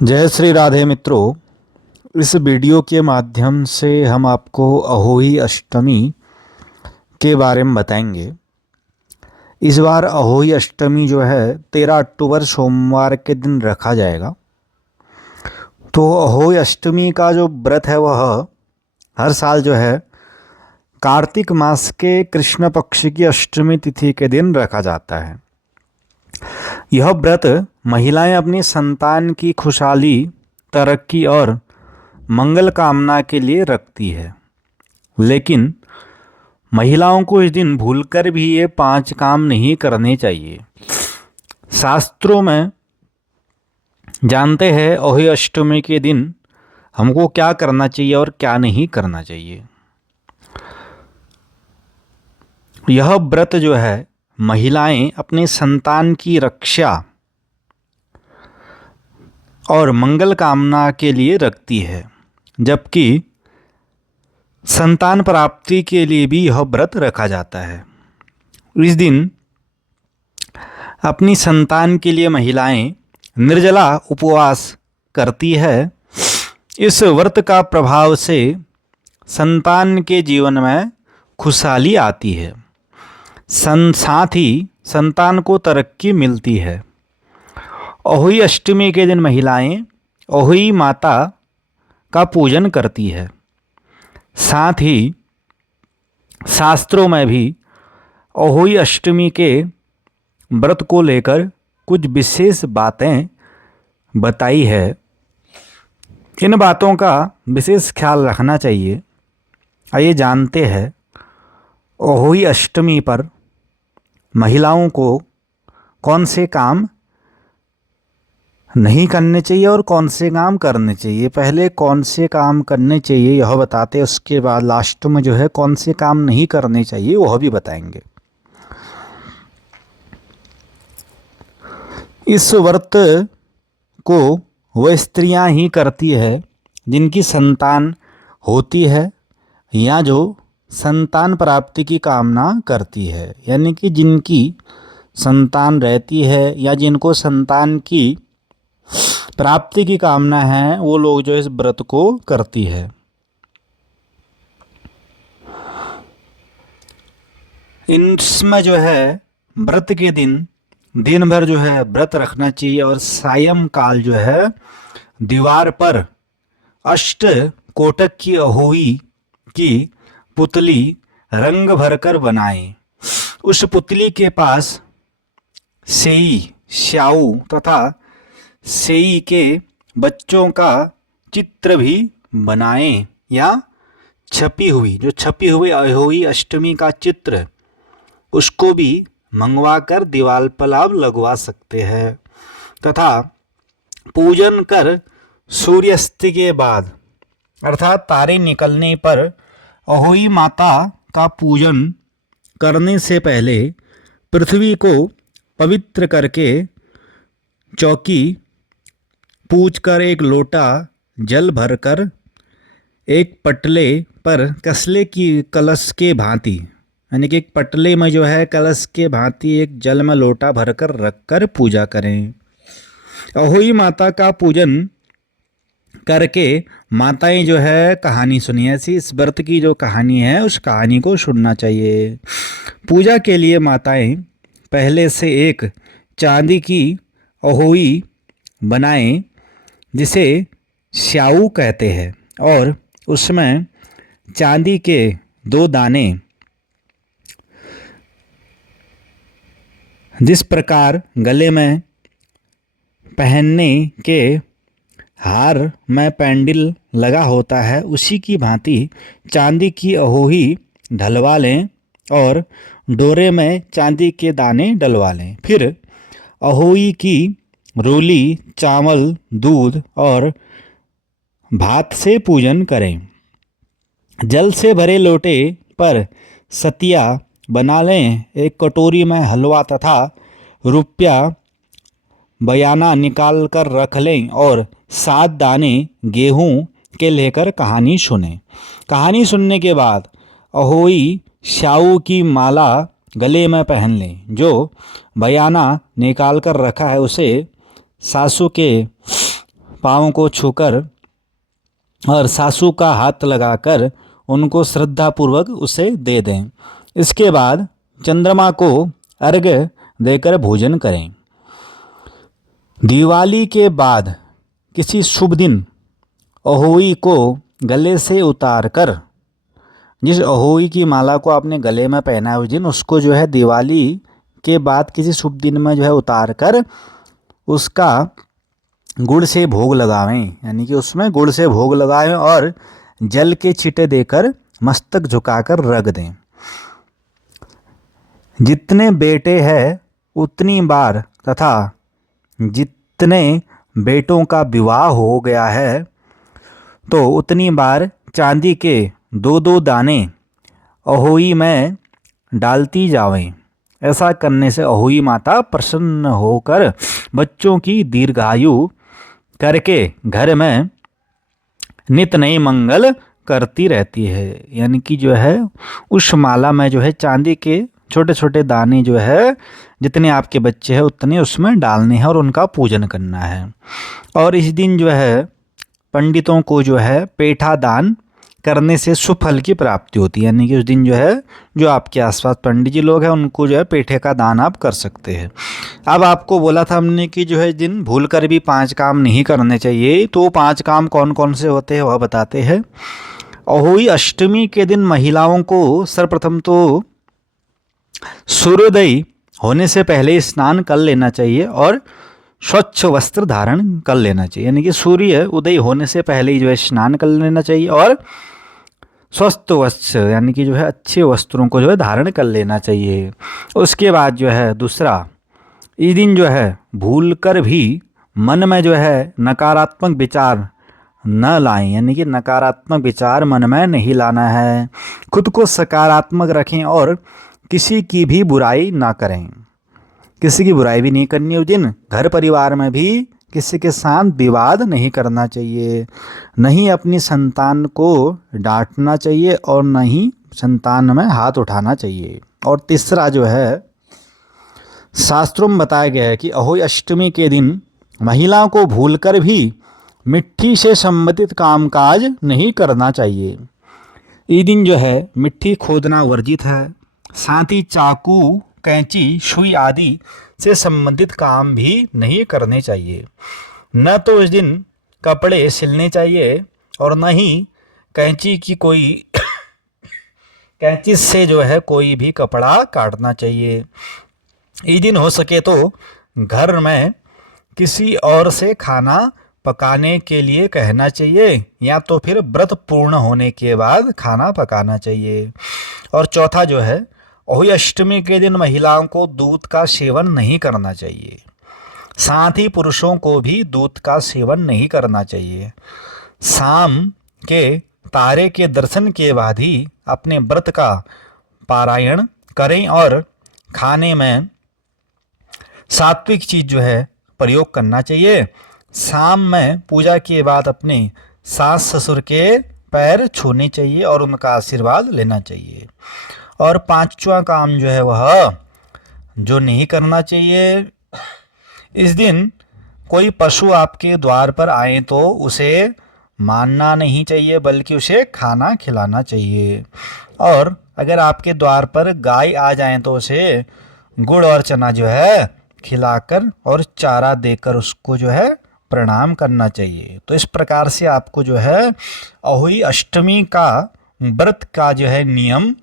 जय श्री राधे मित्रों। इस वीडियो के माध्यम से हम आपको अहोई अष्टमी के बारे में बताएंगे। इस बार अहोई अष्टमी जो है 13 अक्टूबर सोमवार के दिन रखा जाएगा। तो अहोई अष्टमी का जो व्रत है वह हर साल जो है कार्तिक मास के कृष्ण पक्ष की अष्टमी तिथि के दिन रखा जाता है। यह व्रत महिलाएं अपनी संतान की खुशहाली, तरक्की और मंगल कामना के लिए रखती है। लेकिन महिलाओं को इस दिन भूलकर भी ये 5 काम नहीं करने चाहिए। शास्त्रों में जानते हैं अहोई अष्टमी के दिन हमको क्या करना चाहिए और क्या नहीं करना चाहिए। यह व्रत जो है महिलाएं अपने संतान की रक्षा और मंगल कामना के लिए रखती है, जबकि संतान प्राप्ति के लिए भी यह व्रत रखा जाता है। इस दिन अपनी संतान के लिए महिलाएं निर्जला उपवास करती है। इस व्रत का प्रभाव से संतान के जीवन में खुशहाली आती है, साथ ही संतान को तरक्की मिलती है। अहोई अष्टमी के दिन महिलाएं अहोई माता का पूजन करती है। साथ ही शास्त्रों में भी अहोई अष्टमी के व्रत को लेकर कुछ विशेष बातें बताई है। इन बातों का विशेष ख्याल रखना चाहिए। आइए जानते हैं अहोई अष्टमी पर महिलाओं को कौन से काम नहीं करने चाहिए और कौन से काम करने चाहिए। पहले कौन से काम करने चाहिए यह बताते हैं, उसके बाद लास्ट में जो है कौन से काम नहीं करने चाहिए वह भी बताएंगे। इस व्रत को वह स्त्रियां ही करती है जिनकी संतान होती है या जो संतान प्राप्ति की कामना करती है, यानी कि जिनकी संतान रहती है या जिनको संतान की प्राप्ति की कामना है वो लोग जो इस व्रत को करती है। इसमें जो है व्रत के दिन भर जो है व्रत रखना चाहिए और सायंकाल जो है दीवार पर अष्ट कोटक की अहोई की पुतली रंग भरकर बनाएं। उस पुतली के पास सेई, श्याऊ तथा सेई के बच्चों का चित्र भी बनाएं या छपी हुई अहोई अष्टमी का चित्र उसको भी मंगवाकर दीवार पर आप लगवा सकते हैं। तथा पूजन कर सूर्यास्त के बाद अर्थात तारे निकलने पर अहोई माता का पूजन करने से पहले पृथ्वी को पवित्र करके चौकी पूजकर एक लोटा जल भरकर एक पटले पर कसले की कलश के भांति, यानी कि एक पटले में जो है कलश के भांति एक जल में लोटा भरकर रखकर पूजा करें। अहोई माता का पूजन करके माताएं जो है कहानी सुनिए। ऐसी इस व्रत की जो कहानी है उस कहानी को सुनना चाहिए। पूजा के लिए माताएं पहले से एक चांदी की अहोई बनाएं जिसे श्याऊ कहते हैं और उसमें चांदी के 2 दाने जिस प्रकार गले में पहनने के हार में पैंडल लगा होता है उसी की भांति चांदी की अहोई ढलवा लें और डोरे में चांदी के दाने डलवा लें। फिर अहोई की रोली चावल, दूध और भात से पूजन करें। जल से भरे लोटे पर सतिया बना लें। एक कटोरी में हलवा तथा रुपया बयाना निकाल कर रख लें और 7 दाने गेहूं के लेकर कहानी सुनें। कहानी सुनने के बाद अहोई श्याऊ की माला गले में पहन लें। जो बयाना निकाल कर रखा है उसे सासू के पाँव को छूकर और सासू का हाथ लगाकर उनको श्रद्धापूर्वक उसे दे दें। इसके बाद चंद्रमा को अर्घ्य देकर भोजन करें। दिवाली के बाद किसी शुभ दिन अहोई को गले से उतारकर, जिस अहोई की माला को आपने गले में पहना है उस दिन, उसको जो है दिवाली के बाद किसी शुभ दिन में जो है उतार कर उसका गुड़ से भोग लगावें, यानी कि उसमें गुड़ से भोग लगावें और जल के छींटे देकर मस्तक झुकाकर रख दें। जितने बेटे हैं उतनी बार तथा जितने बेटों का विवाह हो गया है तो उतनी बार चांदी के 2-2 दाने अहोई में डालती जावें। ऐसा करने से अहोई माता प्रसन्न होकर बच्चों की दीर्घायु करके घर में नित नई मंगल करती रहती है। यानी कि जो है उस माला में जो है चांदी के छोटे छोटे दाने जो है जितने आपके बच्चे हैं उतने उसमें डालने हैं और उनका पूजन करना है। और इस दिन जो है पंडितों को जो है पेठा दान करने से शुभ फल की प्राप्ति होती है। यानी कि उस दिन जो है जो आपके आसपास पंडित जी लोग हैं उनको जो है पेठे का दान आप कर सकते हैं। अब आपको बोला था हमने कि जो है इस दिन भूल कर भी 5 काम नहीं करने चाहिए, तो 5 काम कौन कौन से होते हैं वह बताते हैं। अहोई अष्टमी के दिन महिलाओं को सर्वप्रथम तो सूर्योदय होने से पहले स्नान कर लेना चाहिए और स्वच्छ वस्त्र धारण कर लेना चाहिए। यानी कि सूर्य उदय होने से पहले ही जो है स्नान कर लेना चाहिए और स्वस्थ वस्त्र यानी कि जो है अच्छे वस्त्रों को जो है धारण कर लेना चाहिए। उसके बाद जो है दूसरा, इस दिन जो है भूल कर भी मन में जो है नकारात्मक विचार न लाएं। यानी कि नकारात्मक विचार मन में नहीं लाना है। खुद को सकारात्मक रखें और किसी की भी बुराई ना करें। किसी की बुराई भी नहीं करनी उस दिन। घर परिवार में भी किसी के साथ विवाद नहीं करना चाहिए। नहीं अपनी संतान को डांटना चाहिए और न ही संतान में हाथ उठाना चाहिए। और तीसरा जो है शास्त्रों में बताया गया है कि अहोई अष्टमी के दिन महिलाओं को भूलकर भी मिट्टी से संबंधित कामकाज नहीं करना चाहिए। इस दिन जो है मिट्टी खोदना वर्जित है। साथ ही चाकू, कैंची, सुई आदि से संबंधित काम भी नहीं करने चाहिए। न तो इस दिन कपड़े सिलने चाहिए और न ही कैंची से जो है कोई भी कपड़ा काटना चाहिए। इस दिन हो सके तो घर में किसी और से खाना पकाने के लिए कहना चाहिए या तो फिर व्रत पूर्ण होने के बाद खाना पकाना चाहिए। और चौथा जो है अहोई अष्टमी के दिन महिलाओं को दूध का सेवन नहीं करना चाहिए। साथ ही पुरुषों को भी दूध का सेवन नहीं करना चाहिए। शाम के तारे के दर्शन के बाद ही अपने व्रत का पारायण करें और खाने में सात्विक चीज जो है प्रयोग करना चाहिए। शाम में पूजा के बाद अपने सास ससुर के पैर छूने चाहिए और उनका आशीर्वाद लेना चाहिए। और 5वां काम जो है वह जो नहीं करना चाहिए, इस दिन कोई पशु आपके द्वार पर आए तो उसे मारना नहीं चाहिए बल्कि उसे खाना खिलाना चाहिए। और अगर आपके द्वार पर गाय आ जाए तो उसे गुड़ और चना जो है खिलाकर और चारा देकर उसको जो है प्रणाम करना चाहिए। तो इस प्रकार से आपको जो है अहोई अष्टमी का व्रत का जो है नियम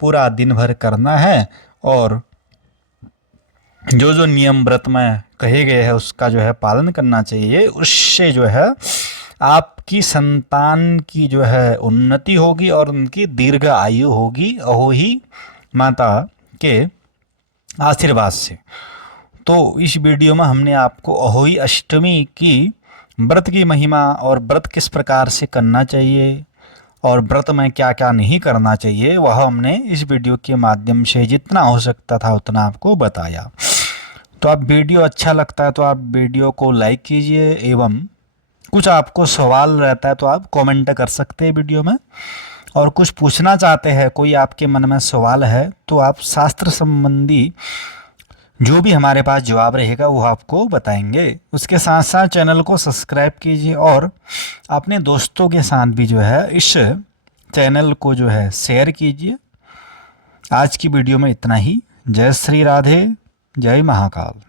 पूरा दिन भर करना है और जो जो नियम व्रत में कहे गए हैं उसका जो है पालन करना चाहिए। उससे जो है आपकी संतान की जो है उन्नति होगी और उनकी दीर्घ आयु होगी अहोई माता के आशीर्वाद से। तो इस वीडियो में हमने आपको अहोई अष्टमी की व्रत की महिमा और व्रत किस प्रकार से करना चाहिए और व्रत में क्या क्या नहीं करना चाहिए वह हमने इस वीडियो के माध्यम से जितना हो सकता था उतना आपको बताया। तो आप वीडियो अच्छा लगता है तो आप वीडियो को लाइक कीजिए एवं कुछ आपको सवाल रहता है तो आप कमेंट कर सकते हैं वीडियो में। और कुछ पूछना चाहते हैं, कोई आपके मन में सवाल है तो आप शास्त्र संबंधी जो भी हमारे पास जवाब रहेगा वो आपको बताएंगे। उसके साथ साथ चैनल को सब्सक्राइब कीजिए और अपने दोस्तों के साथ भी जो है इस चैनल को जो है शेयर कीजिए। आज की वीडियो में इतना ही। जय श्री राधे, जय महाकाल।